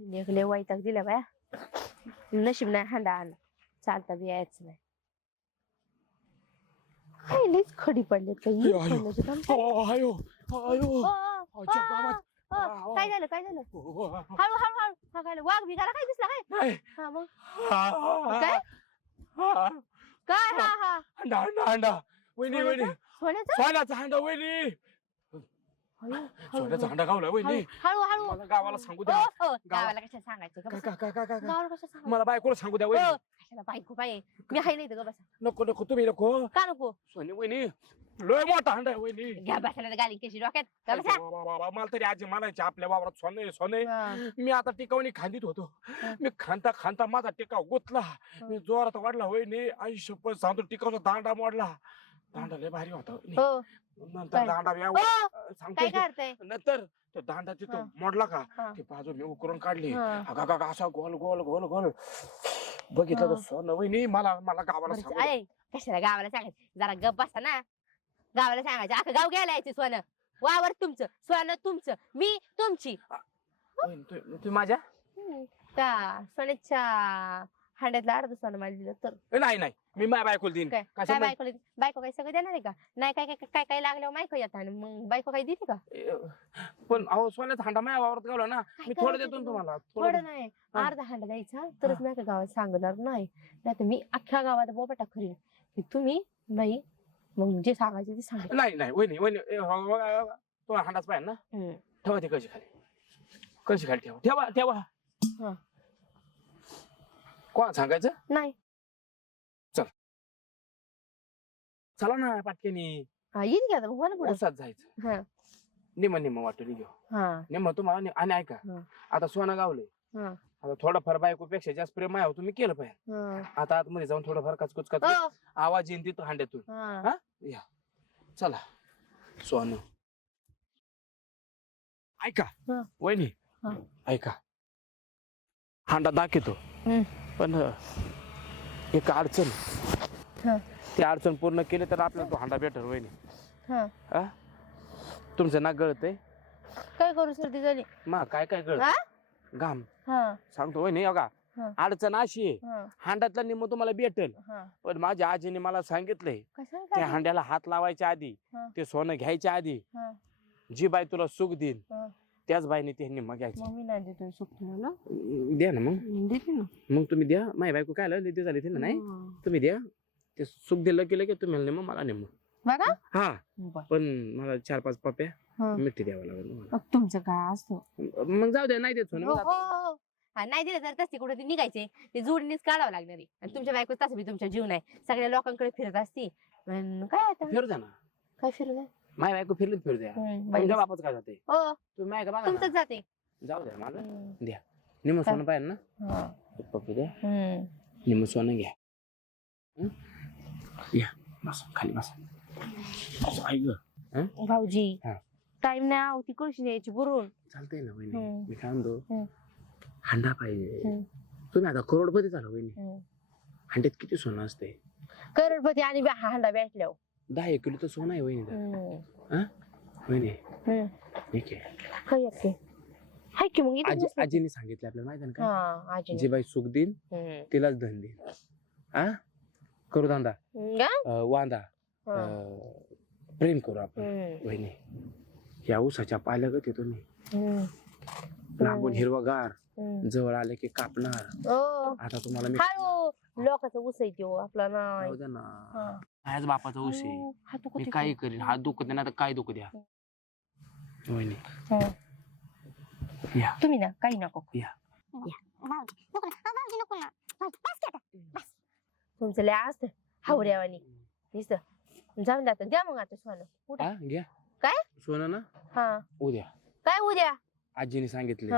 लय वैताग दिला बाया. नशीब नाही हांडा आण चालता बी यायचं नाही. काय लईच खडी पडलेत काही अयो, अयो. पडल्याचे काम. अयो अयो आजच्या गावात. काय झालं काय झालं? हळू हळू हळू हा काय वाघ बिगाला काय दिसला काय? नाही. हा मग काय काय हा हा अंडा अंडा अंडा वहिनी वहिनी सोन्याचा सोन्याचा हांडा वहिनी. सोन्याचा हांडा गावला वहिनी. हळू हळू मला गावाला सांगू द्या. गावाला कशाला सांगायचं का बसा. काय गावाला कशाला सांगायचं? मला बायकोला सांगू द्या वहिनी. कशाला बायको पाय मी आहे नाही का बसा. नको नको तुम्ही नको. का नको? सोनी वहिनी लय मोठा हांडा आहे वहिनी. घ्या बसायला गाली कशी डोक्यात का बसा. मला तरी आजी म्हणायची आपल्या वावरात सोने सोने. मी आता टिकावणी खांदीत होतो. मी खांता खांता माझा टिकाव गुतला. मी जोरात वाढला वहिनी. आई शपथ सांगतो टिकावचा दांडा मोडला. दांडा लय भारी होता वहिनी. हो नंतर दांडा काय सांगतो करताय? नंतर तो दांडा तिथं मोडला का ती बाजू मी उकरून काढली. असा गोल गोल गोल गोल बघितलं तर सोनं वहिनी. मला मला गावाला सांगू द्या. कशाला गावाला सांगायचं जरा गप बसा ना. गावाला सांगायचं अख्खं गाव घ्यायला यायचं सोनं. वावर तुमचं सोनं तुमचं मी तुमची. वहिनी, तुम्ही माझ्या त्या सोन्याच्या हांड्यातला अर्ध सोनं मला दिलं तर नाही नाही मी माझ्या बायकोला देईन. काय काय बायको काय सगळं देणार आहे का? नाही काय काय काय काय लागल्यावर मायको येत आणि मग बायको काही देते का? पण अहो सोन्याचा हांडा माझ्या वावरात गावला ना. मी थोडं देतो ना तुम्हाला. थोडं नाही अर्धा हांडा द्यायचा तरच मी गावात सांगणार नाही. तर मी अख्ख्या गावात बोबाटा करीन की तुम्ही नाही मग जे सांगायचे ते सांगा. नाही नाही वहिनी वहिनी तो हांडाच पाहिजे ना. ठेवा ते कशी खाली कशी खाली ठेवा ठेवा ठेवा. कोण सांगायचं नाही चला ना पाटकेनी. येईल की आता हो ना पुढे. उसात जायचं. निम्म वाटून घेऊ. निम्म तुम्हाला आणि ऐका आता सोनं गावलंय. आता थोडंफार बायकोपेक्षा जास्त प्रेम आहे तुम्ही केलं पाहिजे. आता आतमध्ये जाऊन थोडंफार कचकच आवाज येईन तिथं हांड्यातून. या चला सोनं ऐका वहिनी ऐका हांडा दाखवतो पण एक अडचण. ती अडचण पूर्ण केली तर आपल्याला तो हांडा भेटर वहिनी. तुमचं नाक गळतंय काय करू सर्दी झाली मा काय काय गळत घाम सांगतो वहिनी बघा. अडचण अशी आहे हांड्यातला निम्म तुम्हाला भेटेल पण माझ्या आजीने मला सांगितलंय त्या हांड्याला हात लावायच्या आधी ते सोनं घ्यायच्या आधी जी बाई तुला सुख देईल त्याच बाईने ते निम्म घ्यायचं. द्या ना मग तुम्ही द्या. माझी बायको काय लिहिते झाली ना नाही तुम्ही द्या. ते सुख दिलं केलं की तुम्ही निम्म मला निम्म. हा पण मला 4-5 पप्या मिठी द्यावं लागेल. तुमचं काय असतं मग जाऊ द्या नाही देत सोनं. नाही दिलं तर तसे कुठे निघायचे ते जोडणीच काढावं लागणार आहे. आणि तुमच्या बायको तसं बी तुमच्या जीव नाही सगळ्या लोकांकडे फिरत असते. काय आता फिरू द्या ना. काय फिरू द्या माझी बायको फिरलीच फिरू द्या. तुमच्या बापाच काय जाते तुम्ही माय का बघा तुमचंच जाते. जाऊ द्या मला द्या निम्म सोनं पाहिजे ना. पप्पू द्या निम्म सोनं घ्या. या बस खाली बस. भाऊजी टाइम नाही आहो ती कळशी न्यायची बुरून. चालतंय ना वहिनी. मी काय म्हणतो हांडा पाहिजे. तुम्ही आता करोडपती झाला वहिनी. हांड्यात किती सोनं असते? करोडपती आणि हांडा भेटल्यावर 10 किलो तर सोनं आहे वहिनी. वहिनी ठीक आहे. हाय की मग आजीने सांगितलं आपल्याला माहिती आहे का जी बाई सुख देईन तिलाच धन देईन. करू धंदा वांदा प्रेम करू आपण वहिनी. या ऊसाच्या पाल्यागत येतो मी लांबून हिरवागार जवळ आले की कापणार. आता तुम्हाला मी लोकांचा ऊस आहे तो आपला माझ्याच बापाचा ऊस आहे. मी काही करीन हात दुखत नाही तर काय दुखू द्या वहिनी. या तुम्ही ना काही नको या. तुमचं लय असत हावऱ्यावानी नुसतं जाऊन जात. द्या मग आता सोनं घ्या. काय सोनं ना उद्या. काय उद्या? आजीने सांगितले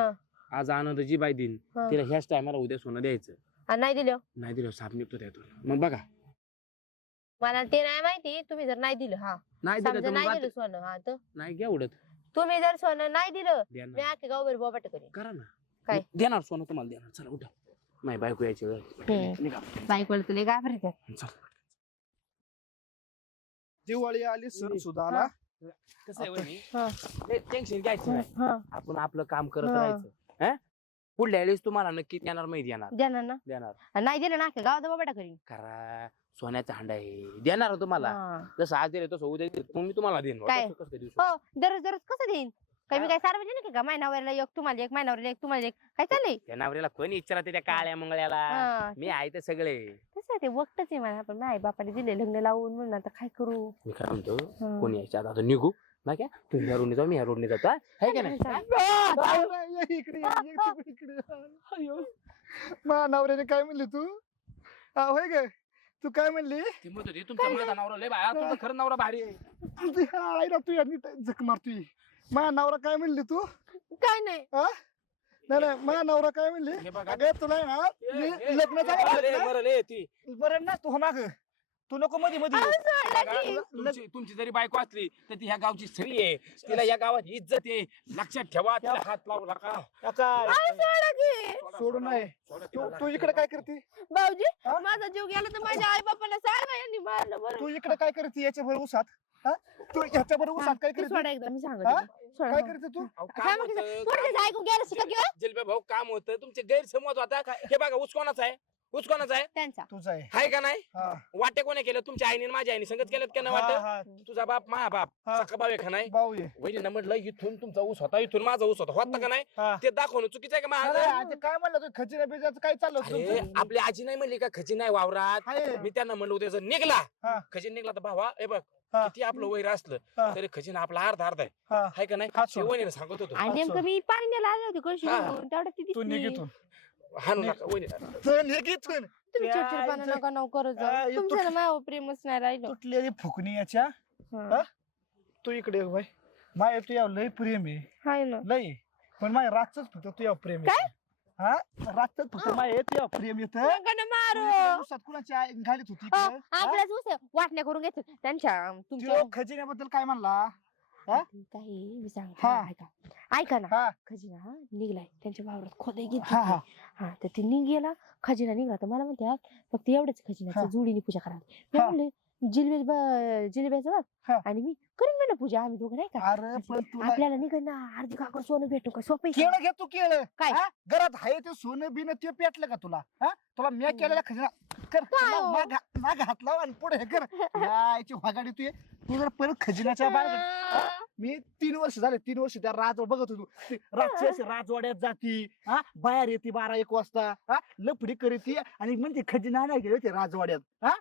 आज आनंद जी बाई देईन तिला ह्याच टायमाला उद्या सोनं द्यायचं. नाही दिलं साप निघतो त्यातून. मग बघा मला ते नाही माहिती. तुम्ही जर नाही दिलं नाही दिलं सोनं तर नाही घ्या उडत. तुम्ही जर सोनं नाही दिलं मी अख्ख्या गावभर बोबाट करेन. करा ना. काय देणार सोनं तुम्हाला देणार. चला उठा नाही बायको यायची वेळ. बायकोला तुला घाबरतात. दिवाळी आली सण सुद्धा आला. कसं आहे टेन्शन घ्यायचं आपण आपलं काम करत राहायचं. पुढल्या वेळेस तुम्हाला नक्की देणार माहिती देणार ना देणार आणि नाही दिलं ना अख्ख्या गावात बोबाटा करीन. करा सोन्याचा हांडा आहे देणार तुम्हाला हा. जसं आज दिले तसं उद्या देईल. मग मी तुम्हाला देईन काय? कसं काय देऊ शकतो? हो दररोज कसं देईन काय मी काय सार्वजनिक आहे का महिनावरला एक तुम्हाला एक महिनावरला एक तुम्हाला एक काय चाललंय त्या नवऱ्याला कोणी विचारते त्या काळ्या मंगळ्याला हा. मी आहे ते सगळे कसं आहे ते वक्तच आहे मला पण आई बापाने दिले लग्न लावून म्हणून आता काय करू. मी काय म्हणतो हा. कोणी यायच्या आता निघू ना क्या तुम्ही ह्या रोडने जाऊ मी ह्या रोडने जातो हा? है का नाही इकडे मा नवऱ्याने काय म्हणली तू होय ग तू काय म्हणली ती म्हणत होती तुमचा माझा नवरा लय भारी तुमचा खरं नवरा भारी आहे तुझी आई ना तू यांनी झक मारतोय मा नवरा काय म्हणली तू काय नाही नाही मा नवरा काय म्हणली हे बघा. अगं तुला आहे ना मी लग्न झालं बरं लय ती बरं ना तू हो ना ग तू नको मध्ये मध्ये तुमची जरी बायको असली तर ती ह्या गावची स्त्री आहे तिला या गावात इज्जत आहे लक्षात ठेवा तिला हात लावू नका सोडू नाही तू इकडे काय करते भाऊजी हा? माझा जीव गेला तर माझ्या आई बापाला सांगा यांनी मारलं बरं. तू इकडे काय करते याच्या बरोबर उसात तू ह्याच्या बरोबर उसात काय ते करते सोडा एकदा मी सांगत हा? होते. सोडा, काय सोडा. करते तू अहो, काय काम म्हणते होतं. पोरगं ऐकून गेलं सुद्धा किंवा जिलबे भाऊ काम होतं तुमचे गैरसमज होता हे बघा उचकोणाचा आहे उचकोणाचा आहे त्यांचा तुझा आहे हाय का नाही हा. वाटे कोणी केलं तुमच्या आईने आणि माझ्या आईने संगत केलं का नाही हा, वाटत हा. तुझा बाप मा बाप हा. सखा भाऊ आहे का नाही भाऊ ये वहिनी म्हटलं इथून तुमचा ऊस होता इथून माझा ऊस होता होता का नाही हा. ते दाखवणं चुकीचं आहे का अरे, माझं आता काय म्हणलं तू खजिना बिजाचं काय चाललं होतं अरे तुमचं? आपली आजी नाही म्हणली का खजी नाही वावरात आहे. मी त्यांना म्हणलं उद्या जर निघला हा. खजीन निघला तर भावा हे बघ हा. किती आपलं वैर असलं हा. तरी खजीन आपला अर्धा अर्धा आहे हा. हाय का नाही हात सोड. वहिनीने सांगत होतो आणि नेमकं मी पाणी न्यायला आले होते कशी हा. तेवढं ती तू दिसली. निघितून हाणू नका वहिनी चल निघितून तुम्ही त्या चिडचिडपणा आईचं- नका नाव करत हा, जाऊ हे तुमचं तू- ना माझ्यावर प्रेमच नाही राहिलं. तुटलेली फुकणी याच्या हा. हा? तू इकडे ये बाई माय तू या लय प्रेम आहे हाय ना लय पण माय रातच फक्त तू या प्रेम काय? आहे हा रातच फक्त माय तू या प्रेम येत नका ना मारू. कुणाची आई गाडीत होती हो, इकडं? हा? आपल्याच ऊस वाटण्या करून घेतो त्यांच्या तुमच्या त्यो खजिन्याबद्दल काय म्हणला काही मी सांगते हा. ऐका ऐका ना हा खजिना हा निघलाय त्यांच्या वावरात खोदाई हा हा घेतली हा तर ती निघेला खजिना निघला तर मला म्हणते फक्त एवढेच हा. खजिन्याचं जोडीने पूजा करा मी हा. म्हणले जिलेब्याचं हा. बघ आणि मी करीन म्हणलं पूजा आम्ही दोघं नाही का अरे पण तुला आपल्याला निघण ना अर्धी काकर सोनं भेटू का सोपं आहे का? केळं घे तू केळं काय? हा? घरात आहे ते सोनं बिन ते पेटलं का तुला हा तुला मी केलेला खजिना कर काय हो? माग हात लाव आणि पुढे हे कर याची वागाडी तू जर परत खजिन्याच्या बाहेर मी 3 वर्ष झाले 3 वर्ष त्या राजवाड बघत होतो ती रातची अशी राजवाड्यात जाती हा बाहेर येते 12-1 वाजता हा लफडी करते आणि म्हणजे खजिना नाही गेले ते राजवाड्यात हा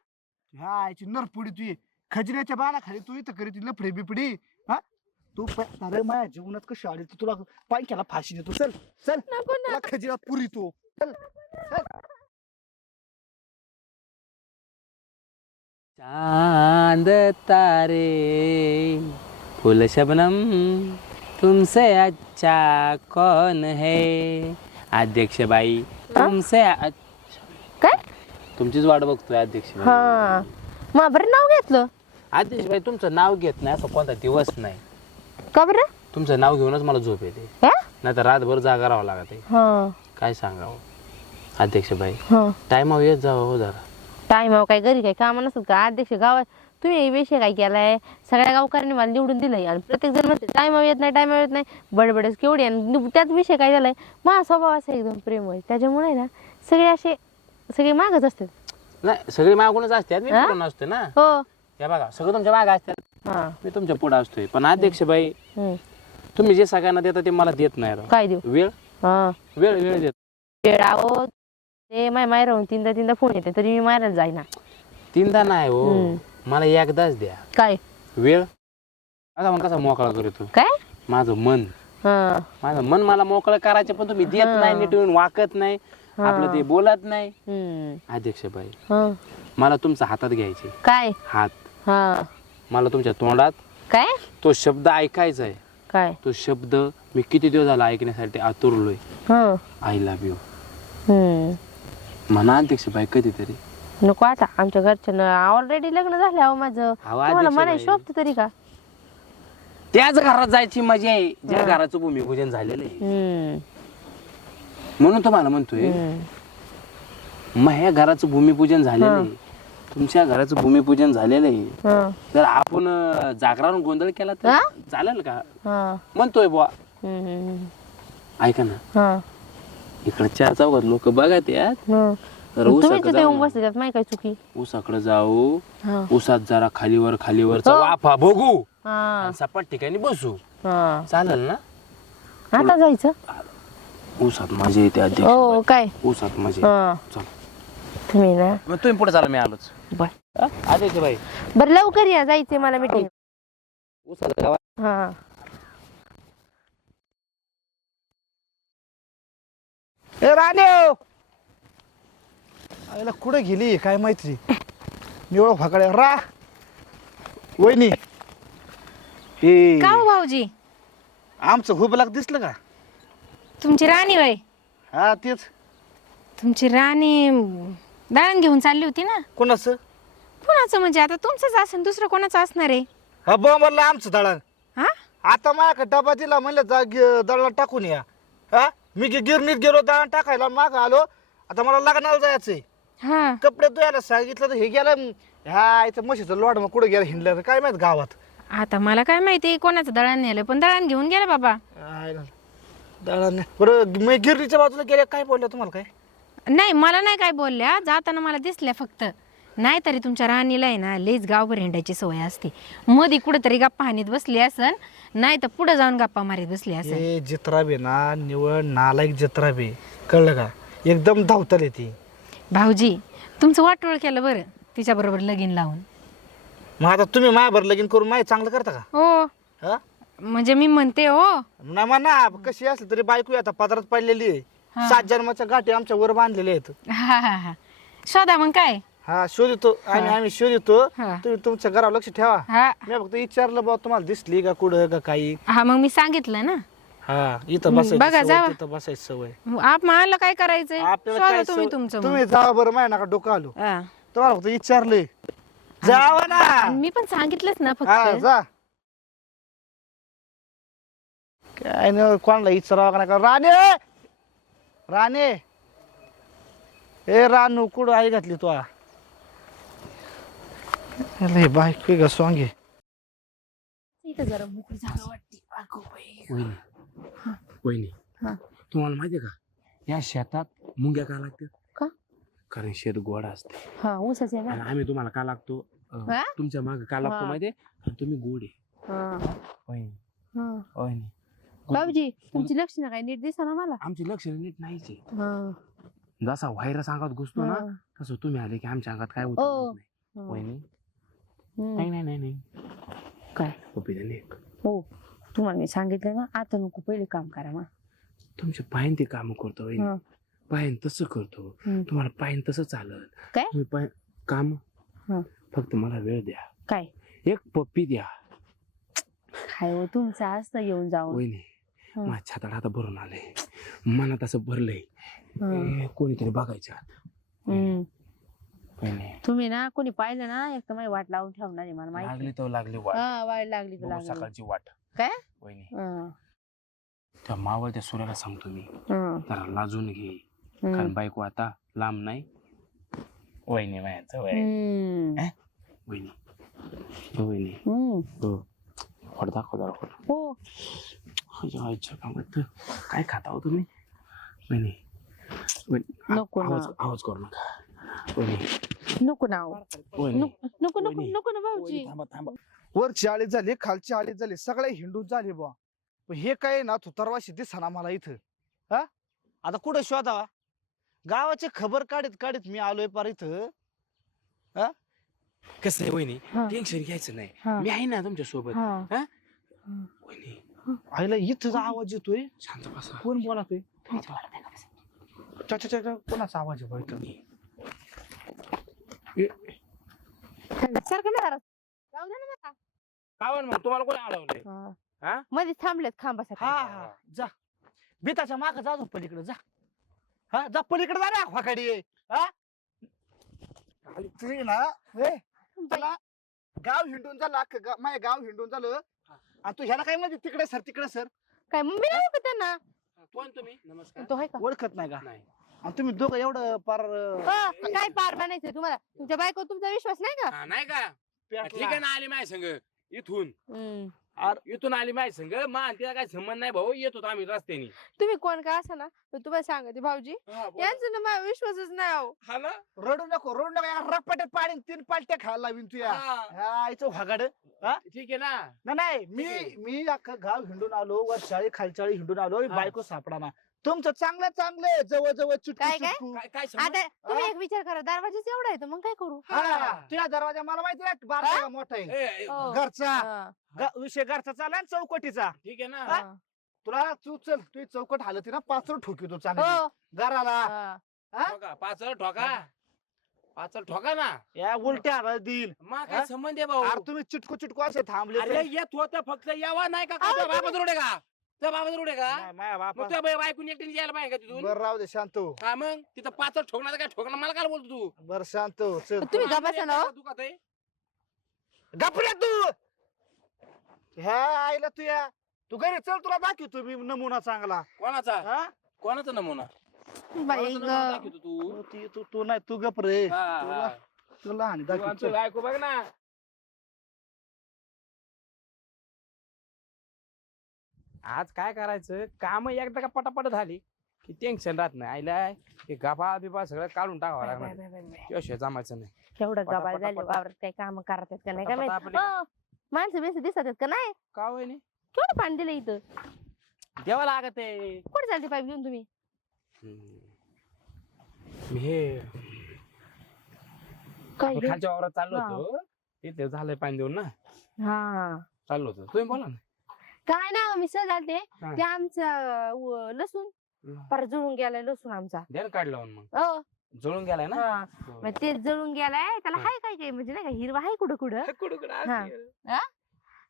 ह्याची नरपुडी तू खजिन्याच्या बाळाखाली तू इथं करीत लफडी बिपडी हा तू अरे माझ्या जीवनात कशी आली तू तुला पायक्याला फाशी देतो चल चल नको ना तुला खजिन्यात पुरी तू चल चल चांद तारे फूल शबनम तुमसे अच्छा कौन है अध्यक्ष बाई तुमसे काय तुमचीच वाट बघतोय अध्यक्ष बाई. हा मग बरं नाव घेतलं अध्यक्ष बाई तुमचं नाव घेत नाही असं कोणता दिवस नाही का बरं तुमचं नाव घेऊनच मला झोप येते हा? नाही तर रातभर जागा राहावं लागत आहे हा काय सांगावं अध्यक्ष बाई हा टायमावर येत जावं हो जरा टाइम काय घरी काय काम नसत का अध्यक्ष गावात तुम्ही विषय काय केलाय सगळ्या गावकऱ्यांनी मला निवडून दिलंय आणि प्रत्येक जण म्हणते टाइम येत नाही बडबडच केवढी आणि त्यात विषय काय झालाय माझा स्वभाव असा एकदम प्रेम आहे त्याच्यामुळे ना सगळे असे सगळे मागच असतात नाही सगळी मागूनच असतात मी हा? पुढं नसते ना हो हे बघा सगळं तुमच्या मागे असतात हा मी तुमच्या पुढे असतोय पण अध्यक्ष बाई हम्म. तुम्ही जे सगळ्यांना देता ते मला देत नाही राव. काय देऊ वेळ हा वेळ देत वेळ आहो ते माय राहून तीनदा फोन येते तरी मी मारायला जाईना तीनदा नाही हो हम्म. मला एकदाच द्या काय वेळ आता मग कसा मोकळा करतो काय माझं मन हा माझं मन मला मोकळं करायचं पण तुम्ही देत हा. नाही नीट येऊन वाकत नाही हा. आपलं ते बोलत नाही हम्म. अध्यक्ष बाई हा. मला तुमचा हातात घ्यायचे काय हात हा मला तुमच्या तोंडात काय तो शब्द ऐकायचा आहे काय तो शब्द मी किती दिवस झाला ऐकण्यासाठी आतुरलोय हा आय लव्ह यू हम्म म्हणा अध्यक्ष बाई कधीतरी नको आता आमच्या घरच्यांना ऑलरेडी लग्न झालं अहो माझं अहो, तुम्हाला अध्यक्ष मला बाई. शोभत तरी का त्याच घरात जायची मजा आहे ज्या घराचं भूमिपूजन झालेलं आहे हम्म. म्हणून तुम्हाला म्हणतोय हम्म. मग ह्या घराचं भूमिपूजन झालेलं आहे तुमच्या घराचं भूमिपूजन झालेलं आहे हा. जर आपण जागरावर गोंधळ केला तर हा? चालेल का हा. म्हणतोय बुवा हम्म. ऐका ना हा. इकडे चार चौकात लोक बघा त्यात हं. तर तुम्ही ऊसाकडे तिथे जाऊ येऊन ना. बसले त्यात माहिती काय चुकी ऊसाकडे जाऊ हा. ऊसात जरा खालीवर खालीवरचा हो. वाफा बघू हा. आणि सपाट ठिकाणी बसू हा. चालेल ना. आता जायचं ऊसात मजा येते हो अध्यक्ष काय ऊसात मजा हा. येते. चल तुम्ही ना मग तुम्ही पुढे चाला मी आलोच. बर अध्यक्ष भाई बरं लवकर या जायचंय मला मीटिंग ऊसात गावात हा. ए राणे आईला कुठे गेली काय माहिती निवळ फाकड्या रा वहिनी हे का हो भाऊजी आमचं हुबलाक दिसलं का? तुमची राणी वय हा तेच. तुमची राणी दळण घेऊन चालली होती ना. कोणाचं? कोणाचं म्हणजे आता तुमचंच असेल दुसरं कोणाचं असणार आहे. हा बोंबरला आमचं दळण. हा आता माझ्याकडे डबा दिला म्हणलं जा दळण टाकून या. हा मी गिरणीत गेलो दळण टाकायला माग आलो. आता मला लग्नाला जायचंय. हा कपडे धुवायला सांगितलं तर हे गेलं ह्या इथं म्हशीचं लोड मग कुठं गेलं हिंडलं तर काय माहित गावात. आता मला काय माहिती कोणाचं दळण नेलं पण दळण घेऊन गेला बाबा. आयला. दळण बरं मी गिरणीच्या बाजूला गेले काय बोललं तुम्हाला काय? नाही मला नाही काय बोलल्या जाताना मला दिसल्या फक्त. नाही तरी तुमच्या राणीला आहे ना लेच गावभर हिंडायची सवय असते. मध्ये कुठेतरी गप्पा हानीत बसली असन नाही तर पुढे जाऊन गप्पा मारीत बसली असन. हे जत्राबे ना निवळ नालायक जत्राबे कळलं का? एकदम धावतले ती. भाऊजी तुमचं वाटोळ केलं बरं तिच्या बरोबर लगीन लावून. मग आता तुम्ही माझ्यावर लगीन करून माय चांगलं करता का? हो हा म्हणजे मी म्हणते हो. नाही म्हणा कशी असली तरी बायको आता पदरात पडलेली आहे. 7 जन्माच्या गाठी आमच्या वर बांधलेल्या आहेत. हा हा हा शोधा मग काय. हा शोधतो आम्ही शोधतो. हा. तुम्ही तुमच्या घरावर लक्ष ठेवा. हा मी फक्त विचारलं बा तुम्हाला दिसली का कुठं का काही. हा मग मी सांगितलं ना. हा इथं बसायचं बघा, सवय, जावा. तिथं बसायची सवय. आप मला काय करायचंय आपल्याला शोधा काय तुम्ही सवय- तुमचं मग. तुम्ही जावा बरं माय नका डोकं आलो. हा. तुम्हाला फक्त विचारलंय जावा ना. आणि मी पण सांगितलंच ना हा फक्त. जा. काय नाही कोणाला विचारावं का नाही. राणे राणे ए रानू कुठं आई घातली तू? बायको का सॉंग इथं जरा मोकळी जागा वाटते वहिनी वहिनी हा. तुम्हाला माहितीये का या शेतात मुंग्या का लागतात? का? कारण शेत गोड असते हा ऊसच आहे आणि ना. आम्ही तुम्हाला का लागतो हा? तुमच्या मागे का लागतो हा. माहितीये आणि तुम्ही गोड आहे. हा. वहिनी हा. वहिनी बाबूजी तुमची लक्षणं काय नीट दिसा ना मला. आमची लक्ष नीट नाहीच आहे. हा. जसा व्हायरस अंगात घुसतो ना हा. तसं तुम्ही आले की आमच्या अंगात काय ओ. होत हा. वहिनी हम्म. नाही नाही नाही नाही काय पप्पी झाली एक. हो तुम्हाला मी सांगितलं ना आता नको पहिले काम करा मग. तुमच्या पायन ते काम करतो वहिनी हा. पायन तसं करतो हम्म. तुम्हाला पायन तसं चालत काय? तुम्ही पाय काम हा. फक्त मला वेळ द्या काय एक पप्पी द्या काय हो तुमचं असतं येऊन जाऊन. वहिनी हा. माझ्या छाताड आता भरून आलंय मनात असं भरलंय हा. कोणीतरी बघायच्या आत. हम्म. वहिनी तुम्ही ना कोणी पाहिलं ना एक तर माझी वाट लावून ठेवणार आहे मला माहिती. लागली तर लागली वाट हा वाट लागली तर बघू लागली. सकाळची वाट काय? वहिनी हा. त्या मावळ त्या सूर्याला सांगतो मी हा. जरा लाजून घे हम्म. कारण बायको आता लांब नाही वहिनी मायाचं वय हम्म. वहिनी हो वहिनी हम्म. हो खोड दाखव जरा खोड हो अच्छा कामात काय खाता हो तुम्ही वहिनी वहिनी, नको ना. आवाज करू नका वहिनी नको ना हो. वहिनी नको नको नको वहिनी. नको ना भाऊजी. वहिनी, थांबा थांबा वरची आळी झाली खालची आळी झाली सगळे हिंडून झाले बुवा. पण हे काय ना तुतरवाशी दिसना मला इथं. हा आता कुठं शोधावा गावाची खबर काढीत काढीत मी आलोय पार इथं. कसं आहे वहिनी हा. टेन्शन घ्यायचं नाही हा. मी आहे ना तुमच्या सोबत हा. हा? वहिनी आईला इथं आवाज येतोय. शांत बसा कोण बोलातोय? कोणाचा आवाज आहे इथं? सारखं नाही जरा. जाऊ दे ना मला. कावन मग तुम्हाला कोणी अडवलंय हा. हा? मध्ये थांबलेत खांबासाठी. हा हा जा बेताच्या माग जा अजून पलीकडे जा. हा जा पलीकडे जा ना वाकडी. हा तुम्ही ना तुला गाव हिंडून झालं माझ्या गाव हिंडून झालं आणि तू ह्याला काय म्हणजे तिकडे सर तिकडे सर काय मग मी नाही ओळखत त्यांना. कोण तुम्ही नमस्कार तो आहे का? ओळखत नाही का? नाही आणि तुम्ही दोघं एवढं पार काय पार बनायचं तुम्हाला तुमच्या बायको तुमचा विश्वास नाही का? हा, नाही का ठीक आहे ना आली माझ्या संग इथून हम्म. इथून आली माहिती संग मान तिला काय संबंध नाही भाऊ, येत होतो आम्ही रस्त्याने. तुम्ही कोण का असा ना पण तुम्हाला सांगते भाऊजी यांचं ना माझा विश्वासच नाही आहो. हा ना रडू नको रपाट्यात पाडीन 3 पालट्या खायला लावीन तुया आईचं व्हागाड. ठीक आहे ना. नाही मी अख्खा गाव हिंडून आलो, वरचाळी खालचाळी हिंडून आलो, बायको सापडाना. तुमचं चांगलं जवळ जवळ काय? चुटकू काय संबंध? आता तुम्ही एक विचार करा, दरवाजाच एवढा आहे तर मग काय करू? तुझ्या दरवाजा मला माहिती नाही बारा का मोठा आहे हो. घरचा. हा. विषय घरचा चालला आणि चौकटीचा. ठीक आहे ना. हा. तुला तू चल तुझी चौकट हालती ना पाचर ठोकितो चांगली हो. घराला. हा. ठोका पाचल ठोका ना. या उलट्या हात देईल. मग काय संबंध आहे भाऊ? अरे तुम्ही चिटकू असे थांबले अरे येत होत फक्त यावा नाही का? अहो, बाबा जोडे का? तुझ्या बाबा जोडे का? नाही, माझ्या बापा मग तुझ्या बायकून एकटीने यायला पाहिजे का तिथून? बर राहू दे शांत हो. हा मग तिथं पाचल ठोकणार काय ठोकणार मला काय बोलतो तू? बर शांत हो. चल तुम्ही का बसा ना हो? दुखात आहे. गपऱ्या तू ह्या आईला तू घरी चल तुला दाखवतो मी नमुना चांगला. कोणाचा हा? कोणाचा नमुना? बाई कोणाचा ग. नमुना दाखवतो तू? तू नाही तू गप रे. हा, हा. तुला आणि तू आमचं दाखवतो. बायको बघ ना. आज काय करायचं काम एकदा का पटापट झाली की टेन्शन राहत नाही. आईला हे गाभा बिबा सगळं काढून टाकावं लागणार त्याशिवाय जमायचं नाही. एवढं पटा, गबाळ पटा, झाले पटा. वावरात काही काम करतात का नाही का पटा, माहित. पटा, हो, माणसं बिनसं दिसत आहेत का नाही? का होय नाही केवढं पाणी दिलं इथं? देवा लागत आहे. कुठे चालते पाईप घेऊन तुम्ही? मी हे काय आपण घेऊन? खालच्या वावरात चाललो हा. होतो. तिथे झालंय पाणी देऊन ना हा. चाललो होतो. तुम्ही बोला ना. काय ना मी सहज आलते हा. ते आमचं लसूण परत जळून गेलाय लसूण आमचा. द्या ना काढलं लावून मग हो. जळून गेलाय ना. हा. हो. मग ते जळून गेलाय त्याला हा. हाय काय काय म्हणजे नाही का हिरवा हाय कुठं कुठं कुठं कुठं हा. असते. हा?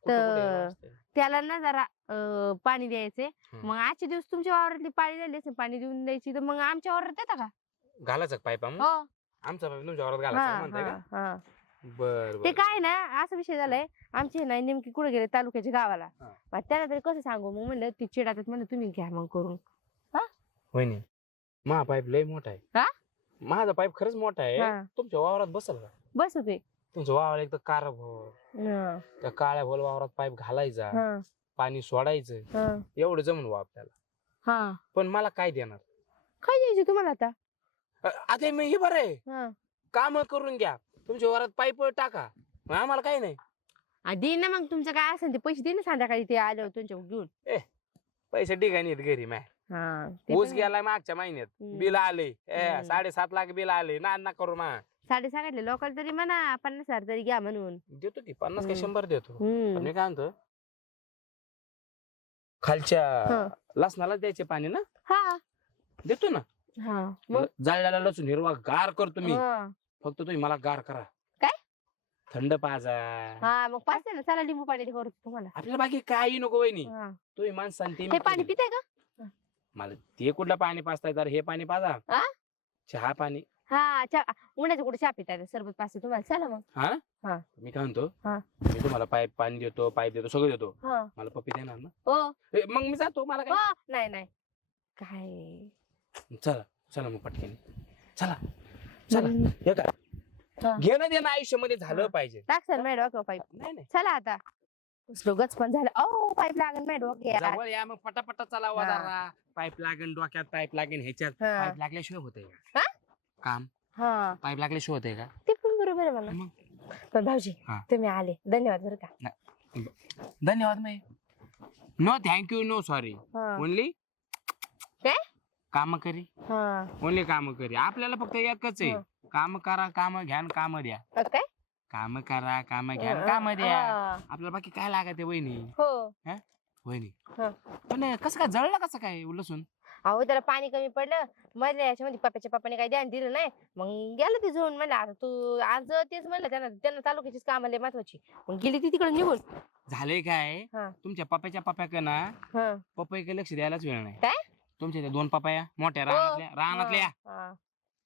कुठं कुठं तर- असते. त्याला ना जरा पाणी द्यायचे. हम्म. मग आजचे दिवस तुमच्या वावरातली पाणी द्यायला असेल, पाणी देऊन द्यायची तर मग आमच्या वावरात देता का? घालायचं पाईप मग हो. आमचा पाईप तुमच्या वावरात हा, घालायचं म्हणताय हा, का? हा. बर ते बर. काय ना असा विषय झालाय आमचे नाही नेमकी कुठे गेले तालुक्याच्या गावाला. हा. मग त्याला तरी कसं सांगू मग म्हणलं ती चिडातात म्हणलं तुम्ही घ्या मग करून. वहिनी माझा पाईप लय मोठा हा? आहे. माझा पाईप खरंच मोठा आहे. हा. तुमच्या वावरात बसल का? बस होते. तुमचं वावर एकदम कार भोर हा, त्या काळ्या भोल वावरात पाईप घालायचा हा, पाणी सोडायचं हा, एवढं जमून वा आपल्याला. हा. पण मला काय देणार? काय द्यायचं तुम्हाला आता? आता मी हे बरं आहे हा. काम करून घ्या तुमच्या वावरात पाईप टाका मग आम्हाला काय नाही. दे ना मग तुमचं काय असेल ते पैसे दे ना संध्याकाळी ते आल्यावर तुमच्या घेऊन. पैसे ठिकाणी आहेत घरी माय. हा, ते ऊस पण- गेलाय मागच्या महिन्यात हम्म. बिल आले हम्म. 7.5 लाख बिल आले ना करू मा. 6.5 लोकल तरी म्हणा 50,000 तरी घ्या म्हणून. देतो की 50 का हम्म. 100 देतो. हम्म. पण मी काय म्हणतो खालच्या हा. लसणाला द्यायचे पाणी ना हा, देतो ना. हा. मग जाळल्याला लसूण हिरवा गार करतो मी. हा. फक्त तुम्ही मला गार करा. काय? थंड पाजा. हा मग पाच ना चला लिंबू पाणी करतो तुम्हाला. आपल्याला बाकी काही नको वहिनी. हा. तुम्ही माणसांनी हे पाणी पिताय का? मला ते कुठलं पाणी पाजताय तर हे पाणी पाजा. आ? चहा पाणी. हा उन्हाचं कुठे चहा पिताय सरबत पाचते तुम्हाला चला मग. हा हा. मी काय म्हणतो हा. मी तुम्हाला पाणी देतो पाईप देतो सगळं देतो. हा. मला पप्पी देणार ना? हो. मग मी जातो मला काय. हो. नाही नाही काय चला चला मग पटकन चला चला. हम्म. हे का हा. घेणं देणं आयुष्यामध्ये झालं हा. पाहिजे. टाक सर मॅडम पाईप. नाही नाही चला आता गच पण झालं. ओ पाईप लागेल मॅडम जवळ या मग पटापटा चला हा. वादारा. पाईप लागेल डोक्यात पाईप लागेल ह्याच्यात. हा. पाईप लागल्याशिवाय होतंय का हा? काम? हा पाईप लागल्याशिवाय होतंय का? ते पण बरोबर आहे मला. मग. पण भाऊजी हा. तुम्ही आले धन्यवाद बरं का. धन्यवाद नाही. No thank you no sorry. हा. ओनली काय? काम करी. हा. ओनली काम करी. आपल्याला फक्त एकच आहे हा. काम करा काम घ्या काम द्या. काय? काम करा काम घ्या काम द्या. हा. आपल्याला बाकी काय लागत आहे वहिनी? हो. वहिनी हा. पण कसं काय जळलं कसं काय लसूण? अहो त्याला पाणी कमी पडलं मधल्या याच्यामध्ये पप्पाच्या पप्पाने काही ध्यान दिलं नाही मग गेलं ते जुळून म्हणलं आता तू आज तेच म्हणलं त्यांना तालुक्याचीच कामं लय महत्वाची मग गेली ती तिकडे निघून. झालंय काय हा. तुमच्या पप्याच्या पप्याक ना हा. पप्पाकडे लक्ष द्यायलाच वेळ नाही. काय? तुमच्या त्या 2 पपाया मोठ्या हो. रानातल्या हा.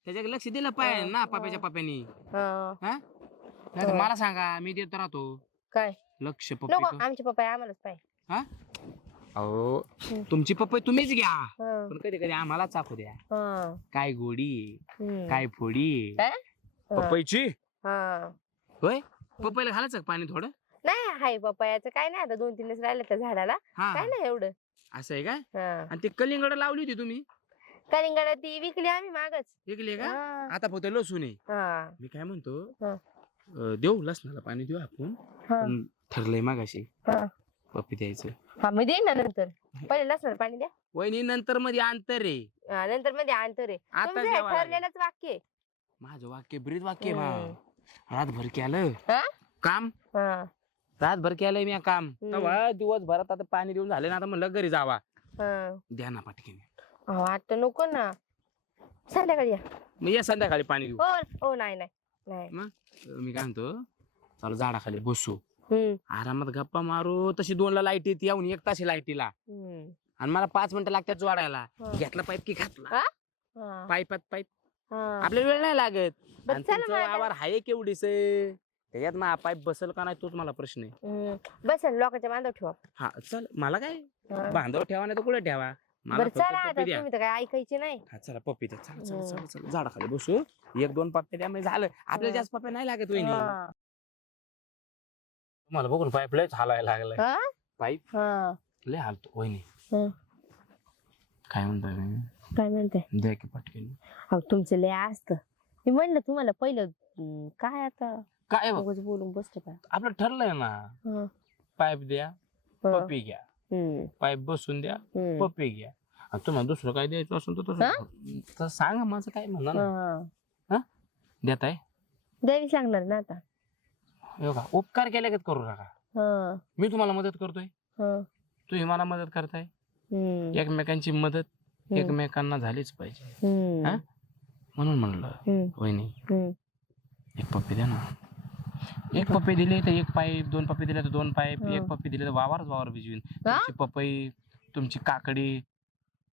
त्याच्याकडे लक्ष दिलं पाहिजे हा. ना पप्याच्या पप्यानी. हा. नाही तर मला सांगा मी देत राहतो काय लक्ष नको पप्पा. आमचे पप्पा आम्हालाच पाहिजे. अहो हम्म. तुमची पप्पा तुम्हीच घ्या हा. पण कधी कधी आम्हाला चाकू द्या. हा. काय गोडी हम्म. काय फोडी काय? हा. पपईची. हा. होय पपईला घालायचं का पाणी थोडं? नाही हाय पपयाचं काय नाही, आता 2-3 राहिले त्या झाडाला, हा काय नाही एवढं. असं आहे काय? हा. आणि ते कलिंगड लावली होती तुम्ही, कलिंगड ती विकली आम्ही मागच. विकली का? हा. आता फक्त लसूण आहे. हा. मी काय म्हणतो, हा. देऊ लसणाला पाणी देऊ आपण. हा. पण ठरलंय मागाशी हा. पप्पी द्यायचं. हा मग देईन ना नंतर, पहिले लसणाला पाणी द्या. वहिनी नंतर मध्ये अंतर आहे. नंतर मध्ये अंतर आहे. आता तुमचं हे द्यावं लागेल. ठरलेलंच वाक्य आहे. माझं वाक्य ब्रीद वाक्य आहे हम्म. बा. रातभर केलं हा? काम, हा. रातभर केलंय मी काम. हम्म. तेव्हा दिवसभरात आता पाणी देऊन झाले ना, आता म्हणलं घरी जावा. हा. द्या ना पटकीने. अहो, आता नको ना, संध्याकाळी या. मग या संध्याकाळी पाणी देऊ. हो नाही नाही नाही. मी काय म्हणतो, चालू झाडाखाली बसू, हम्म. आरामात गप्पा मारू. तशी 2ला लाईट येते, येऊन 1 तास लाईटीला, हम्म. आणि मला 5 मिनिटं लागतात जोडायला. हा. घेतला पाईप की घातला हा? हा. पाईपात पाईप. हा. आपल्याला वेळ नाही लागत. बरं, आणि चला तुमचं मग आता. आवार आहे केवढीच, त्याच्यात मग पाईप बसल का नाही तोच मला प्रश्न आहे. बस लोकांच्या बांधव ठेवा. हा चल, मला काय हा. बांधव ठेवा नाही तर कुठे ठेवा, मला बरं फक्त चला आता, पप्पी द्या. तुम्ही तर काय ऐकायचे नाही. हा चला पप्पी द्या. चला चला चला चला झाडाखाली बसू, 1-2 पप्पे द्या, म्हणजे झालं. आपल्याला जास्त पप्पे नाही लागत वहिनी. हा. मला बघून पाईप लयच हालायला लागलाय. हा? पाईप हा. लय हालतो वहिनी. हा. काय म्हणतोय मी? काय म्हणते? द्या की पटकन. अहो तुमचं लय असतं. मी म्हणलं तुम्हाला पहिलं, काय आता काय बघ, उगाच बोलून बसते का? आपलं ठरलंय ना, हा. पाईप द्या, हा. पप्पी घ्या. हम्म. पाईप बसून द्या, हम्म. पप्पी घ्या. आणि तुम्हाला दुसरं काय द्यायचं असेल तर तसं सांगा, माझं काय म्हणणार ना. हा. देताय द्यावी सांगणार ना आता. हे बघा, उपकार केल्यागत करू नका. हा. मी तुम्हाला मदत करतोय, हा. तुम्ही मला मदत करताय. हम्म. एकमेकांची मदत एकमेकांना झालीच पाहिजे. हम्म. हा? म्हणून म्हणलं हम्म. वहिनी, हम्म. एक पप्पी द्या ना. एक पप्पी दिली तर 1 पाईप, 2 पप्पी दिले तर 2 पाईप, हा. 1 पप्पी दिले तर वावर भिजवीन. हा? तुमची पपई, तुमची काकडी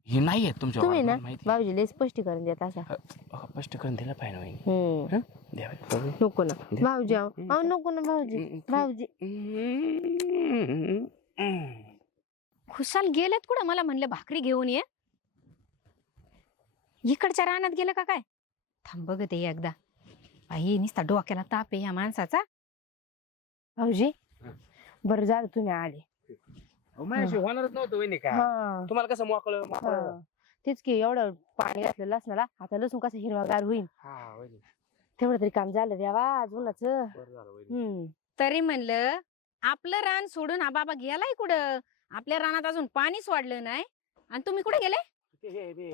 ही नाही आहेत तुमच्या तुम्ही ना वावरात, माहिती भाऊजी लय स्पष्टीकरण देत असा. स्पष्ट करून दिलं पाहिजे वहिनी. हम्म. द्या पप्पी. नको ना भाऊजी, अहो नको ना भाऊजी. भाऊजी खुशाल गेलेत कुठं? मला म्हणलं भाकरी घेऊन ये. इकडच्या रानात गेलं का काय? थांब बघते एकदा. आई नुसता डोक्याला ताप आहे या माणसाचा. भाऊजी बरं झालं तुम्ही आले. माझ्याशी होणारच नव्हतं वहिनी का. हा. तुम्हाला कसं मोकळं हा. तेच की, एवढं पाणी घातलं लसणाला, आता लसूण कसं हिरवागार होईल. हा वहिनी, तेवढं तरी काम झालं द्यावा अजूनच. बरं झालं वहिनी. तरी म्हणलं आपलं रान सोडून हा बाबा गेलाय कुठं? आपल्या रानात अजून पाणी सोडलं नाही आणि तुम्ही कुठे गेले?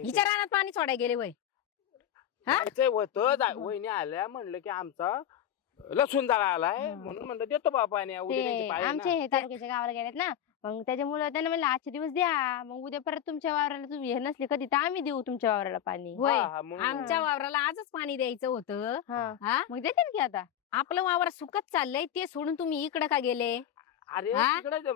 हिच्या रानात पाणी सोडायला गेले वय? जायचंय होतं, वहिनी आल्या, म्हणलं की आमचा लसूण झाला आलाय, म्हणून म्हणलं देतो बाबा पाणी. उद्या त्यांची ते पाळी आहे आमचे ना. हे तालुक्याच्या गावाला गेलेत ना, मग त्याच्यामुळे त्यांना म्हणलं आजचे दिवस द्या, मग उद्या परत तुमच्या वावराला तुम्ही हे नसले कधी तर आम्ही देऊ तुमच्या वावराला पाणी. होय. हा, हा, म्हणून. आमच्या वावराला आजच पाणी द्यायचं होतं. हा. हा? मग देते की आता. आपलं वावर सुकत चाललंय, ते सोडून तुम्ही इकडे का गेले? अरे हा? तिकडे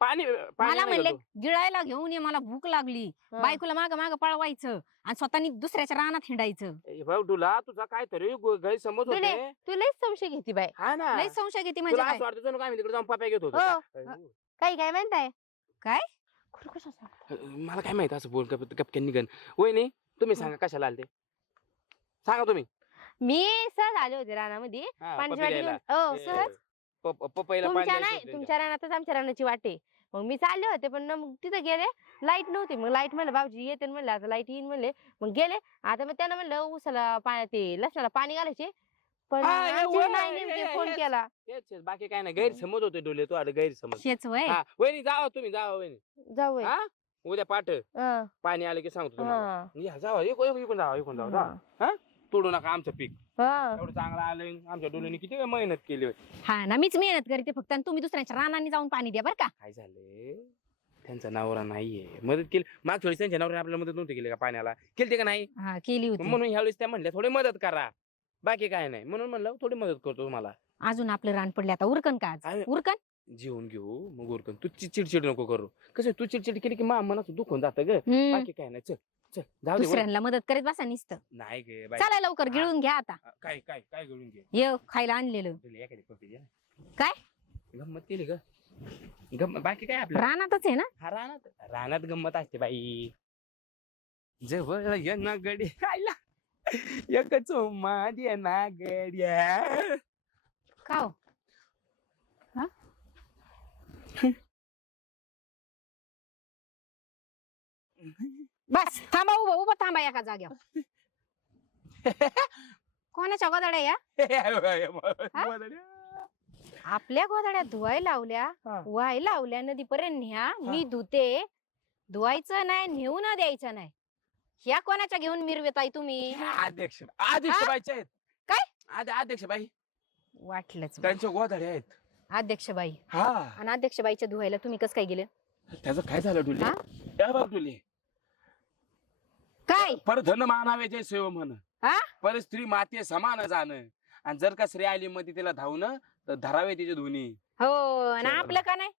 पाणी मला नाही म्हणले होतं. गिळायला घेऊन ये, मला भूक लागली. हा. बायकोला माग माग पळवायचं आणि स्वतःनी दुसऱ्याच्या रानात हिंडायचं. ए भाऊ, तुला तुझा काहीतरी गैरसमज तुले होते. तू लयच संशय घेते बाय. हा ना, लय संशय किती म्हणजे तुला काय? असं वाटतं जणू काय आम्ही तिकडे जाऊन पप्या घेत होतो हो. का? काही काय म्हणताय? काय? कुठं कशा सांगता? मला काय माहित असं बोल गपक्यान निघन. वहिनी तुम्ही सांगा कशाला आलते, सांगा तुम्ही. मी सहज आले होते रानामध्ये हा, पाण्याची पप्पी वाटी द्यायला. घेऊन. हो सहज. पपईला पाणी तुमच्या द्यायचं नाही, होतं तुमच्या रानातच आमच्या रानाची वाटे. मग मी चालले होते, पण ना मग तिथे गेले, लाईट नव्हती. मग लाईट म्हणलं भाऊजी येते म्हणलं, आता लाईट येईन म्हणले. मग गेले. आता मग त्यांना म्हणलं उसाला ते लसणाला पाणी घालायचे, पण हा, हे आमची वय, नाही हे, नेमकी हे, फोन हेच. केला. तेच बाकी काय नाही, गैरसमज होते डोले तो आता गैरसमज. शेच वय. हा वहिनी जावा, तुम्ही जावा वहिनी. जाऊ होय. हा उद्या पाठ हा. पाणी आलं की सांगतो तुम्हाला. हा. या जावा, इकून जावा, इकून जावा, जावा. हा तोडू नका आमचं पीक. हा. एवढं चांगलं आलंय, आमच्या डोल्याने किती काय मेहनत केली होय. हा ना, मीच मेहनत करते फक्त आणि तुम्ही दुसऱ्यांच्या रानाने जाऊन पाणी द्या बरं का. काय झालंय, त्यांचा नवरा नाहीये, मदत केली. मागच्या वेळेस त्यांच्या नवऱ्याने आपल्याला मदत नव्हती केली का पाण्याला, केली का नाही? हा केली होती. म्हणून ह्यावेळेस त्या म्हणल्या थोडी मदत करा, बाकी काय नाही. म्हणून म्हणलं थोडी मदत करतो तुम्हाला. अजून आपलं रान पडले, आता उरकन का आज? आहे. उरकन जेवून घेऊ मग उरकून. तू चिडचिड नको करू. कसं तू चिडचिड केली की मनाचं दुखून जातं ग. हम्म. बाकी काय नाही. चल चल जाऊ दे. दुसऱ्यांना मदत करीत बसा नुसतं. नाही गे बाई. चला लवकर हा. गिळून घ्या आता. काय काय काय घेऊन घे. ये खायला आणलेलं. तुला एखादी पप्पी द्या. काय? गंमत केली ग. गंमत बाकी काय आपलं. रानातच आहे ना. हा रानात गंमत असते बाई. जवळ ये ना गडी खायला एकच माझ्या ना गड्या. का हो? बस थांबा, उभं उभं थांबा एका जाग्यावर. कोणाच्या गोदाड्या या? आपल्या गोदाड्या धुवायला लावल्या, हा. व्हायला लावल्या, नदीपर्यंत न्या, मी धुते. धुवायचं नाही, नेऊ न द्यायचं नाही. ह्या कोणाच्या घेऊन मिरवताय तुम्ही? अध्यक्ष बाईचे आहेत. काय? अध्यक्षबाई वाटलंच बा. त्यांच्या गोधड्या आहेत. अध्यक्षबाई हा आणि अध्यक्षबाईच्या धुवायला तुम्ही कसं काय गेले? त्याचं काय झालं डुले? हा? त्या बघ डुले, काय? परधन मानावे जय सेव म्हण, हा? पर स्त्री माते समान जाणं, आणि जर का स्त्री आली मध्ये तिला धावणं तर धरावे तिचे धुनी. हो, आणि चला. आपलं का नाही?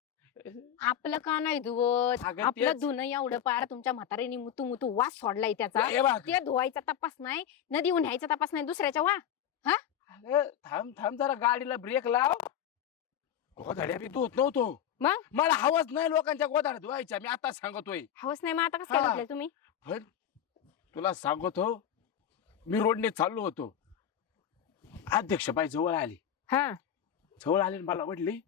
आपलं का नाही धुवत? अगं आपलं तेच. धुणं एवढं पार तुमच्या म्हातारीने मुतू मुतू वास सोडलाय त्याचा. हे बघ, ते धुवायचा तपास नाही, नदीहून न्यायचा तपास नाही, दुसऱ्याच्या वा. अगं, थांब थांब जरा, गाडीला ब्रेक लाव. गोधड्या बी धुत नव्हतो. मग? मला हवंच नाही लोकांच्या गोधड्या धुवायच्या, मी आता सांगतोय. हवस नाही, मग आता कसं काय हा. धुतलंय तुम्ही? तुला सांगतो, मी रोडने चाललो होतो, अध्यक्षबाई जवळ आली. हा जवळ आली आणि मला म्हटली,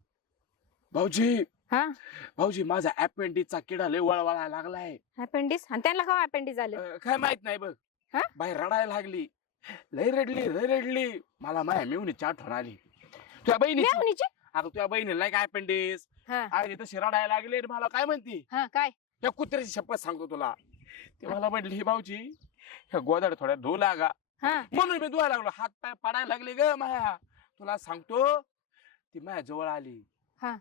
भाऊजी हा भाऊजी माझा अपेंडिसचा किडा लय वळवळायला लागलाय. अपेंडिस? आणि त्यांना का अपेंडिस झालं? काय माहित नाही बघ. हा? बाई रडायला लागली, लय रडली. मला माझ्या मेवणीची आठवण आली. तुझ्या बहिणीची. मेहुणीची? आता तुझ्या बहिणीला काय अपेंडिस, हा अरे तशी रडायला लागली आणि मला काय म्हणती, हा काय? त्या कुत्र्याची शपथ सांगतो तुला. ती मला म्हटली, भाऊजी ह्या गोदाड थोड्या धुऊ लागा. हा म्हणून मी धुवायला लागलो, हात पाय पडायला लागले ग माया. तुला सांगतो, ती माझ्या जवळ आली. हा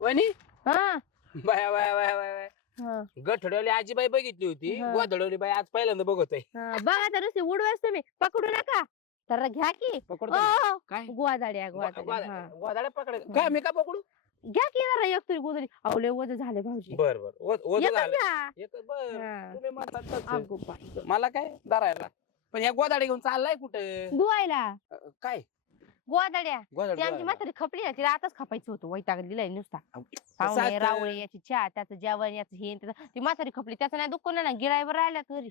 वहिनी, हा बाया बाया बाया बाया हा. गठडवली आजीबाई बघितली होती, हा. गोधडवली बाई आज पहिल्यांदा बघतोय. हा, बघा तर नुसते उडवायच तुम्ही, पकडू नका. तर घ्या की. पकडतो ओ, काय? गोवाजाड्या गोवाजाड्या. हा. गोधड्या पकडायचं काय, मी का पकडू? घ्या की जरा एक तरी गोदरी. अवले वज झाले भाऊजी. बर बर एकच घ्या. बर हा. तुम्ही म्हणतात तसं. अगो बाई. मला काय धरायला, पण या गोदाडे घेऊन चाललाय कुठे? धुवायला काय गोवाजाड्या. गोदाड ती आमची म्हातारी खपली ना, तिला आताच खापायचं होतं, वैताग दिलाय नुसता. पाहुणे रावळे याची चहा, त्याचं जेवण, याचं हे त्याचं. ती म्हातारी खपली, त्याचं नाही दुःख नाही ना, गिरायवर राहिल्या घरी.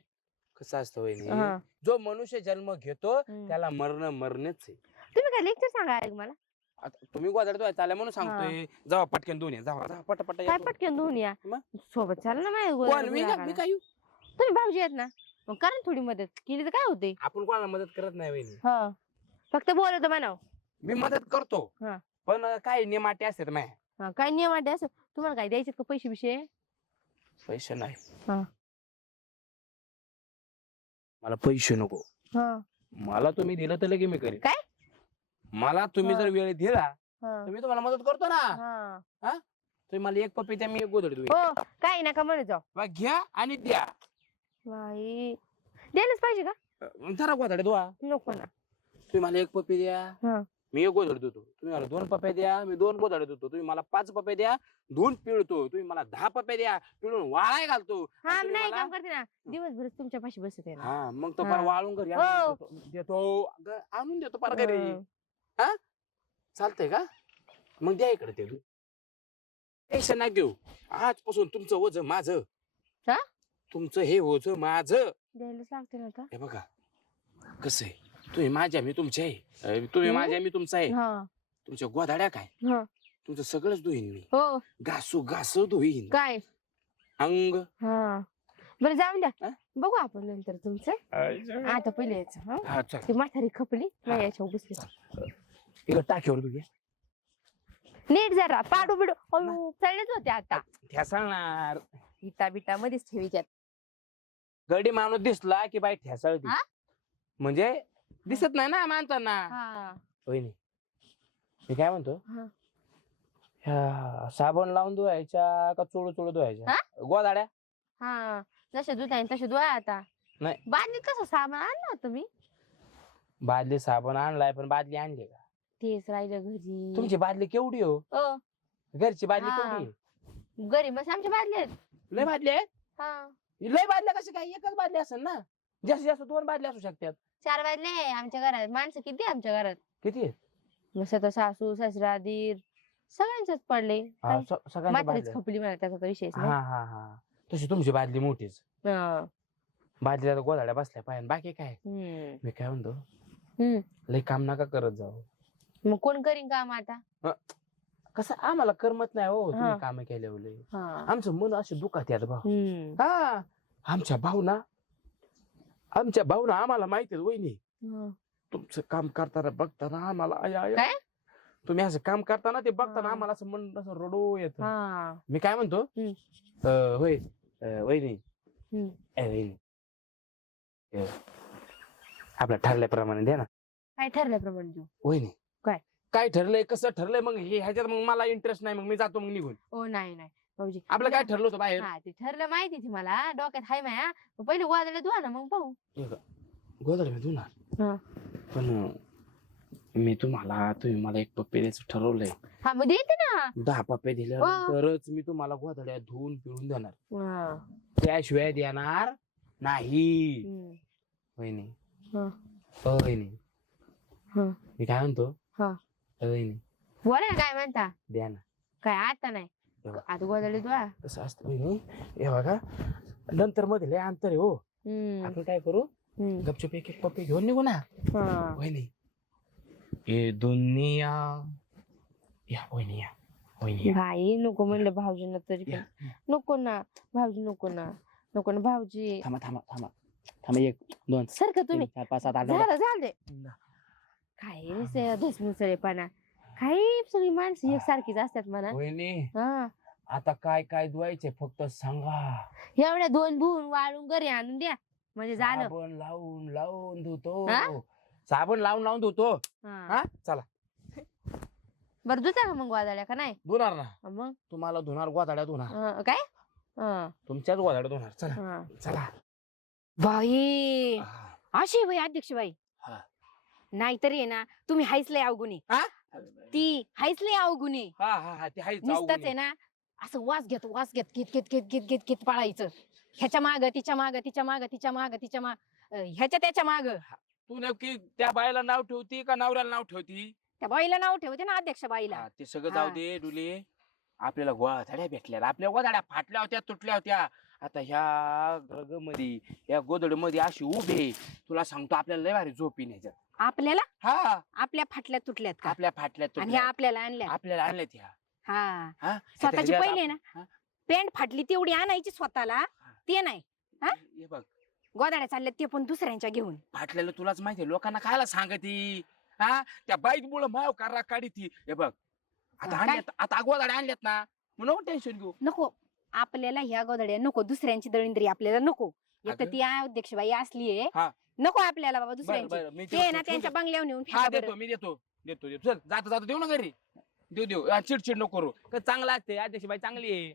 कसं असतं वहिनी, हा. जो मनुष्य जन्म घेतो हम्म. त्याला मरणं मरणच आहे. तुम्ही काय लेक्चर सांगा मला? आता तुम्ही गोदाडे धुवायला चालल्या म्हणून सांगतोय, जावा पटकन धुवून या, जावा पटापट काय पटकन धुवून या. मग? सोबत चाल ना माझ्या कोण मी का मी काय येऊ? तुम्ही भाऊजी आहेत ना, मग करा ना थोडी मदत केली तर काय होते. आपण कोणाला मदत करत नाही वहिनी. हा, फक्त बोलवतो म्हणाव. मी मदत करतो, हा. पण काय नेमाटे असतात माया. हा, काय नियम आहे असं? तुम्हाला काय द्यायचे का पैसे बिशे? पैसे नाही. हा. मला पैसे नको. हा. मला तुम्ही दिलं तर लगे मी करेन. काय? मला तुम्ही हा. जर वेळ दिला हा. तर मी तुम्हाला मदत करतो ना. हा. तुम्ही मला एक पप्पी द्या, मी एक गोधडी देईन. हो, काय नका म्हणत जाऊ. बा, घ्या आणि द्या. बाई, द्यायलाच पाहिजे का? जरा गोधडी धुवा. नको ना. तुम्ही मला एक पप्पी द्या, हा. मी एक गोधडी देतो. तुम्ही मला 2 पप्प्या द्या, मी 2 गोधडी देतो. तुम्ही मला 5 पप्प्या द्या, धुवून पिळतो. तुम्ही मला 10 पप्प्या द्या, पिळून वाळाय घालतो. आणि हा, तुम्ही नाही मला- काम करते ना, दिवसभर तुमच्या पाशी बसत आहे ना. हा, मग तो हा. फार वाळून घरी हो. आणून देतो. अगं, आणून देतो फार घरी. हा. चालतंय का? मग द्या इकडे ते. टेन्शन नाही घेऊ, आजपासून तुमचं वज माझं. हा? तुमचं हे वज माझं. द्यायलाच लागते ना आता. हे बघा कसं आहे, तुम्ही माझ्या मी तुमचे आहे, तुम्ही हम्म. माझ्या मी तुमचा आहे. हा. तुमच्या गोधाड्या काय, हा. तुमचं सगळंच धुईन मी. हो, घासू धुईन. काय? अंग हा, बरं जाऊन द्या. हा? बघू आपण नंतर तुमचं. आता पहिले यायचं. हा, हा चल, ती म्हातारी खपली नाही याच्यावर बसली. इकडं टाकीवर धुया. नीट जरा पाडू बिडू. अयो, चढलेच होते आता. ठेसाळणार. इटा बिटा मध्येच ठेवीच्यात. गडी माणूस दिसला की बाई ठेसाळती. हा? म्हणजे दिसत नाही ना माणसांना. हा. वहिनी, मी काय म्हणतो, हा. ह्या साबण लावून धुवायच्या का चोळू धुवायच्या गोदाड्या? हा, जसे दूध आहे तसे धुवा आता. नाही. बादलीत कसं सामान आणलं होतं मी. बादली साबण आणलाय, पण बादली आणली का? तेच राहिलं घरी. तुमची बादली केवढी हो? हो, घरची बादली हा. केवढी आहे? घरी बस आमच्या बादल्या आहेत. लय बादली आहे? हा, लय बादल्या कशी काय, एकच बादली असेल ना? जास्तीत जास्त 2 बादल्या असू शकतात. 4 बादल्या आहे आमच्या घरात. माणसं किती आहे आमच्या घरात? किती आहेत? मग आता सासू सासरा दीर सगळ्यांचेच पडले. हा, सगळ्यांच्या म्हातारीच बादल्या. खपली मला, त्याचा तर विषयच हा नाही. हा हा, तशी तुमची बादली मोठीच. हा. बाजरीला गोधाड्या बसल्या पाहिजे बाकी काय. मी काय म्हणतो लय काम नका करत जाऊ. मग कोण करीन काम आता? कसं आम्हाला करमत नाही हो तुम्ही काम केल्यावर. आमचं मन असे दुखात यात भाऊ. हा आमच्या भावना आम्हाला माहिती आहे वहिनी. तुमचं काम करताना बघताना आम्हाला काय? तुम्ही असं काम करताना ते बघताना आम्हाला असं मन असं रडू येत. मी काय म्हणतो होय वहिनी वहिनी आपल्या ठरल्याप्रमाणे द्या ना. काय ठरल्याप्रमाणे देऊ? वहिनी काय? काय ठरलंय कसं ठरलंय मग ह्याच्यात मग मला इंटरेस्ट नाही. मग मी जातो मग निघून. ओ नाही भाऊजी, आपलं काय ठरलं होतं बाहेर? ते ठरलं माहिती ती मला, डोक्यात हाय माया. पहिले वादळ धुवा ना मग पाहू. गोदड मी धुणार पण तुम्ही मला एक पप्पे द्यायचं ठरवलंय. हा मग देते ना. 10 पप्पे दिल्यानंतरच मी तुम्हाला गोधड्या धुवून पिळून देणार. त्याशिवाय देणार नाही. वहिनी वहिनी मी काय म्हणतो वहिनी बोला काय म्हणता? द्या ना. काय आता नाही, आता गोदडे धुवा. कसं असतं वहिनी हे बघा नंतर मध्ये लय अंतर आहे हो. आपण काय करू गपचूप एक एक पप्पे घेऊन निघू ना. वहिनी ये दुनिया या वहिनी या वहिनी भाई नको म्हणलं भाऊजींना तरी पण. नको ना भाऊजी, नको ना भाऊजी. थांबा थांबा थांबा थांबा 1 2 सारखं तुम्ही 4 5 7 8 झालं काय धसमुसळेपणा. काही सगळी माणसं एकसारखीच असतात म्हणा. वहिनी हा आता काय काय धुवायचे फक्त सांगा. एवढ्या 2 धुवून वाळून घरी आणून द्या म्हणजे झालं. साबण लावून धुतो. हा? साबण लावून धुतो. हा. चला बरं धुता का मग गोदाड्या का नाही? धुणार ना. मग तुम्हाला धुणार गोदाड्या धुणार. काय? तुमच्याच गोदाड्या धुणार. चला चला. बाई अशी बाई अध्यक्ष बाई हा. नाहीतरी आहे ना तुम्ही हायच लय अवगुणी. ती हायच लय अवगुणी. हा ते हाय नुसतंच आहे ना असं वास घेत घेत पळायचं. ह्याच्या माग तिच्या माग ह्याच्या त्याच्या माग. तू नक्की त्या बाईला नाव ठेवती का नवऱ्याला नाव ठेवती? त्या बाईला नाव ठेवते ना अध्यक्ष बाईला. ते सगळं जाऊ दे डुले. आपल्याला गोधाड्या भेटल्या. आपल्या गोधाड्या फाटल्या होत्या तुटल्या होत्या. आता ह्या मध्ये या गोदड मध्ये अशी उभे तुला सांगतो आपल्याला लय भारी झोपी न्यायच्यात. आपल्याला हा आपल्या फाटल्या तुटल्यात का? आपल्या फाटल्या आणि ह्या आपल्याला आणल्या. आपल्याला आणल्यात ह्या. हा स्वतःची पहिले ना पॅन्ट फाटली तेवढी आणायची स्वतःला. ते नाही हे बघ गोदाड्या चालल्यात ते पण दुसऱ्यांच्या घेऊन. फाटलेलं तुलाच माहितीये लोकांना खायला सांगती. त्या बाईक मुळे माव काढा काढी ती. हे बघ आता आणल्यात. आता गोदाड्या आणल्यात ना म्हणून टेन्शन घेऊ नको. आपल्याला ह्या गोदाड्या नको. दुसऱ्यांची दळींद्री आपल्याला नको. एक तर ती अध्यक्ष बाई असलीये नको आपल्याला बाबा दुसऱ्यांची. ते ना त्यांच्या बंगल्यावर नेऊन फेका बरं. देतो मी देतो चल जाता देऊ ना घरी. देऊ चिडचिड नको करू. चांगला असते अध्यक्ष बाई चांगली आहे.